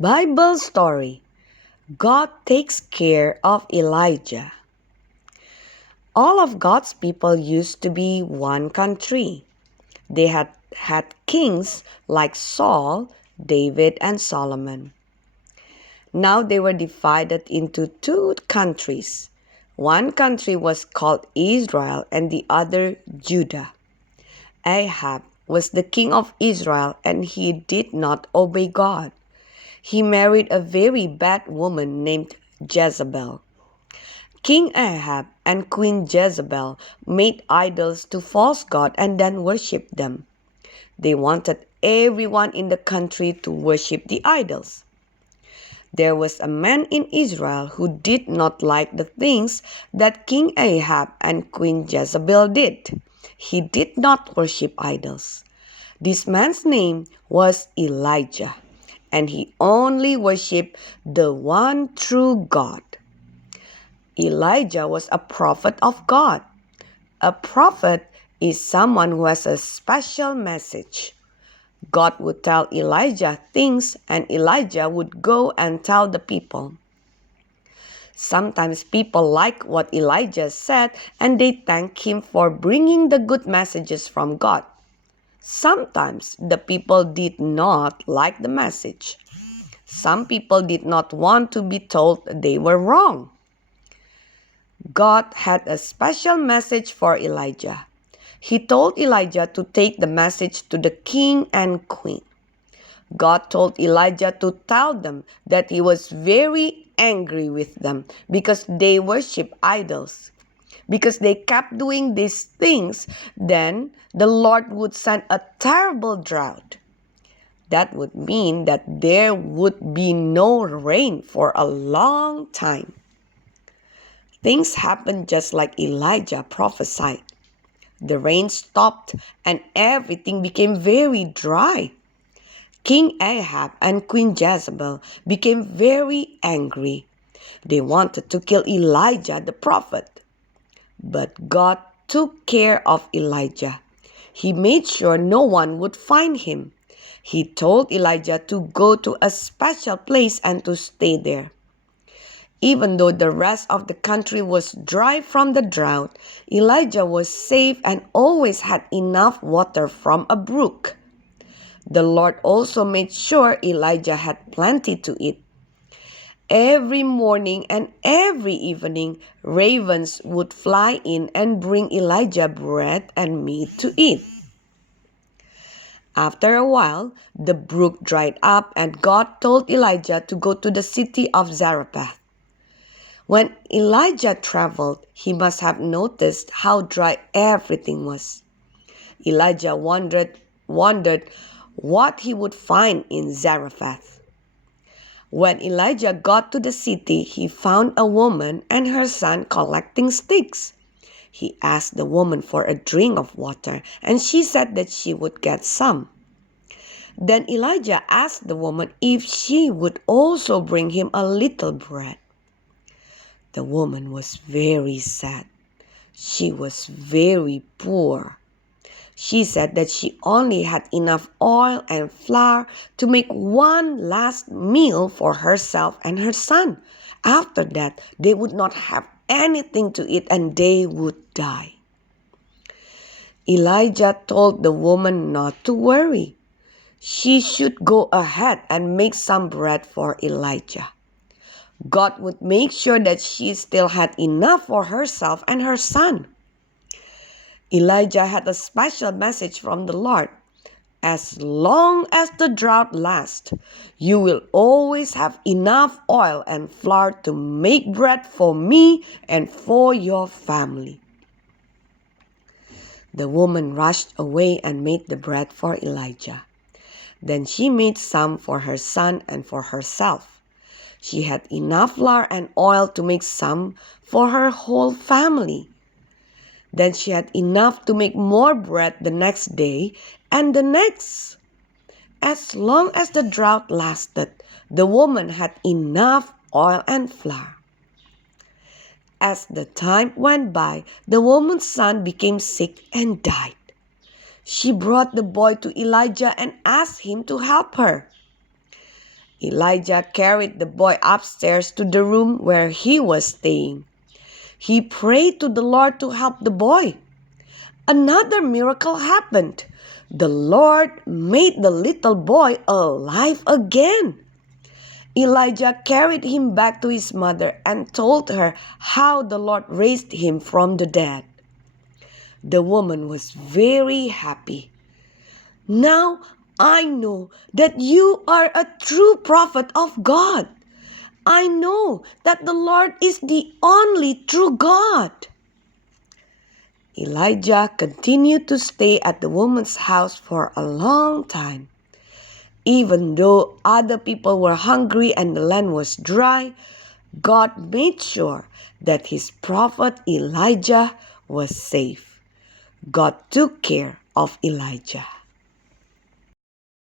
Bible story. God takes care of Elijah. All of God's people used to be one country. They had kings like Saul, David, and Solomon. Now they were divided into two countries. One country was called Israel and the other Judah. Ahab was the king of Israel and he did not obey God. He married a very bad woman named Jezebel. King Ahab and Queen Jezebel made idols to false gods and then worshipped them. They wanted everyone in the country to worship the idols. There was a man in Israel who did not like the things that King Ahab and Queen Jezebel did. He did not worship idols. This man's name was Elijah, and he only worshipped the one true God. Elijah was a prophet of God. A prophet is someone who has a special message. God would tell Elijah things and Elijah would go and tell the people. Sometimes people like what Elijah said and they thank him for bringing the good messages from God. Sometimes the people did not like the message. Some people did not want to be told they were wrong. God had a special message for Elijah. He told Elijah to take the message to the king and queen. God told Elijah to tell them that he was very angry with them because they worship idols. Because they kept doing these things, then the Lord would send a terrible drought. That would mean that there would be no rain for a long time. Things happened just like Elijah prophesied. The rain stopped and everything became very dry. King Ahab and Queen Jezebel became very angry. They wanted to kill Elijah the prophet. But God took care of Elijah. He made sure no one would find him. He told Elijah to go to a special place and to stay there. Even though the rest of the country was dry from the drought, Elijah was safe and always had enough water from a brook. The Lord also made sure Elijah had plenty to eat. Every morning and every evening, ravens would fly in and bring Elijah bread and meat to eat. After a while, the brook dried up and God told Elijah to go to the city of Zarephath. When Elijah traveled, he must have noticed how dry everything was. Elijah wondered what he would find in Zarephath. When Elijah got to the city, he found a woman and her son collecting sticks. He asked the woman for a drink of water, and she said that she would get some. Then Elijah asked the woman if she would also bring him a little bread. The woman was very sad. She was very poor. She said that she only had enough oil and flour to make one last meal for herself and her son. After that, they would not have anything to eat and they would die. Elijah told the woman not to worry. She should go ahead and make some bread for Elijah. God would make sure that she still had enough for herself and her son. Elijah had a special message from the Lord. As long as the drought lasts, you will always have enough oil and flour to make bread for me and for your family. The woman rushed away and made the bread for Elijah. Then she made some for her son and for herself. She had enough flour and oil to make some for her whole family. Then she had enough to make more bread the next day and the next. As long as the drought lasted, the woman had enough oil and flour. As the time went by, the woman's son became sick and died. She brought the boy to Elijah and asked him to help her. Elijah carried the boy upstairs to the room where he was staying. He prayed to the Lord to help the boy. Another miracle happened. The Lord made the little boy alive again. Elijah carried him back to his mother and told her how the Lord raised him from the dead. The woman was very happy. "Now I know that you are a true prophet of God. I know that the Lord is the only true God." Elijah continued to stay at the woman's house for a long time. Even though other people were hungry and the land was dry, God made sure that his prophet Elijah was safe. God took care of Elijah.